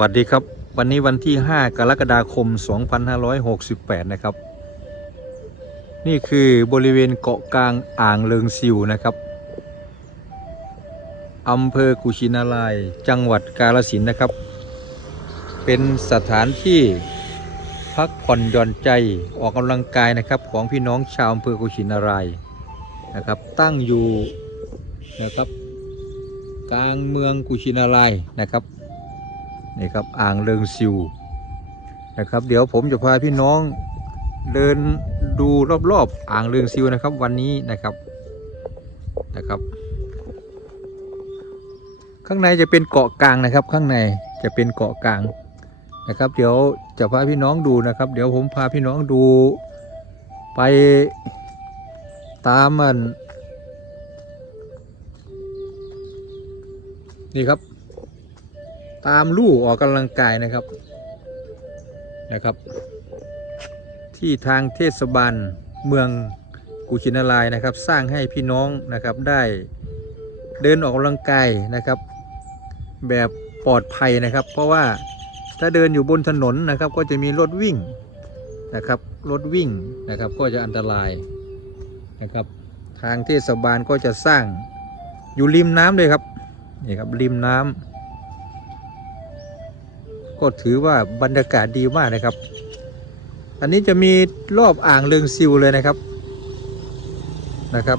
วัสดีครับ วันนี้วันที่ 5 กรกฎาคม 2568 นะครับ นี่คือบริเวณเกาะกลางอ่างเลิงซิวนะครับอำเภอกุชินาราย จังหวัดกาฬสินนะครับ เป็นสถานที่พักผ่อนหย่อนใจออกกำลังกายนะครับ ของพี่น้องชาวอำเภอกุชินารายนะครับ ตั้งอยู่นะครับ กลางเมืองกุชินารายนะครับ นี่ครับอ่างเลิงซิวนะครับ เดี๋ยวผมจะพาพี่น้องเดินดูรอบๆอ่างเลิงซิวนะครับ วันนี้นะครับนะครับ ข้างในจะเป็นเกาะกลางนะครับ ข้างในจะเป็นเกาะกลางนะครับ เดี๋ยวจะพาพี่น้องดูนะครับ เดี๋ยวผมพาพี่น้องดูไปตามมันนี่ครับ ตามลู่ออกกำลังกายนะครับนะครับ ที่ทางเทศบาลเมืองกุชินารายนะครับ สร้างให้พี่น้องนะครับได้เดินออกกำลังกายนะครับ แบบปลอดภัยนะครับ เพราะว่าถ้าเดินอยู่บนถนนนะครับ ก็จะมีรถวิ่งนะครับรถวิ่งนะครับก็จะอันตรายนะครับ ทางเทศบาลก็จะสร้างอยู่ริมน้ำเลยครับนี่ครับริมน้ำ ก็ถือว่าบรรยากาศดีมากนะครับ อันนี้จะมีรอบอ่างเลิงซิวเลยนะครับนะครับ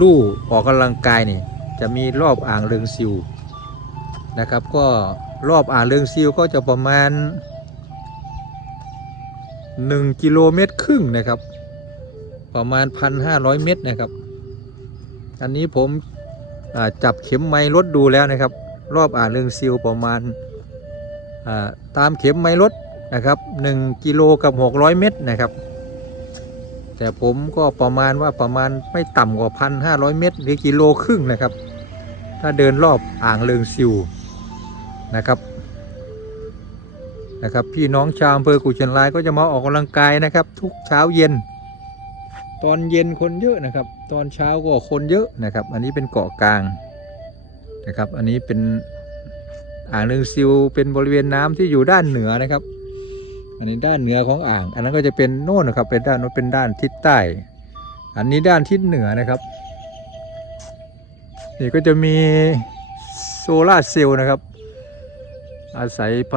ลู่ออกกำลังกายนี่จะมีรอบอ่างเลิงซิวนะครับ ก็รอบอ่างเลิงซิวก็จะประมาณ 1 กิโลเมตรครึ่งนะครับ ประมาณ 1,500 เมตรนะครับ อันนี้ผมจับเข็มไม้รถดูแล้วนะครับ รอบอ่างเรืองซิลประมาณ ตามเข็มไม้รถนะครับ1กิโลกับ 600 เมตรนะครับ แต่ผมก็ประมาณว่าประมาณไม่ต่ำกว่า 1,500 เมตร หรือกิโลครึ่งนะครับ ถ้าเดินรอบอ่างเรืองซิวนะครับนะครับ พี่น้องชาวอำเภอกุชินารายก็จะมาออกกำลังกายนะครับ ทุกเช้าเย็น ตอนเย็นคนเยอะนะครับ ตอนเช้าก็คนเยอะนะครับ อันนี้เป็นเกาะกลางนะครับ อันนี้เป็น อ่างเรืองซิวเป็นบริเวณน้ำที่อยู่ด้านเหนือนะครับ อันนี้ด้านเหนือของอ่าง อันนั้นก็จะเป็นโน่นนะครับ เป็นด้านโน้นเป็นด้านทิศใต้ อันนี้ด้านทิศเหนือนะครับนี่ก็จะมีโซลาร์เซลล์นะครับ อาศัย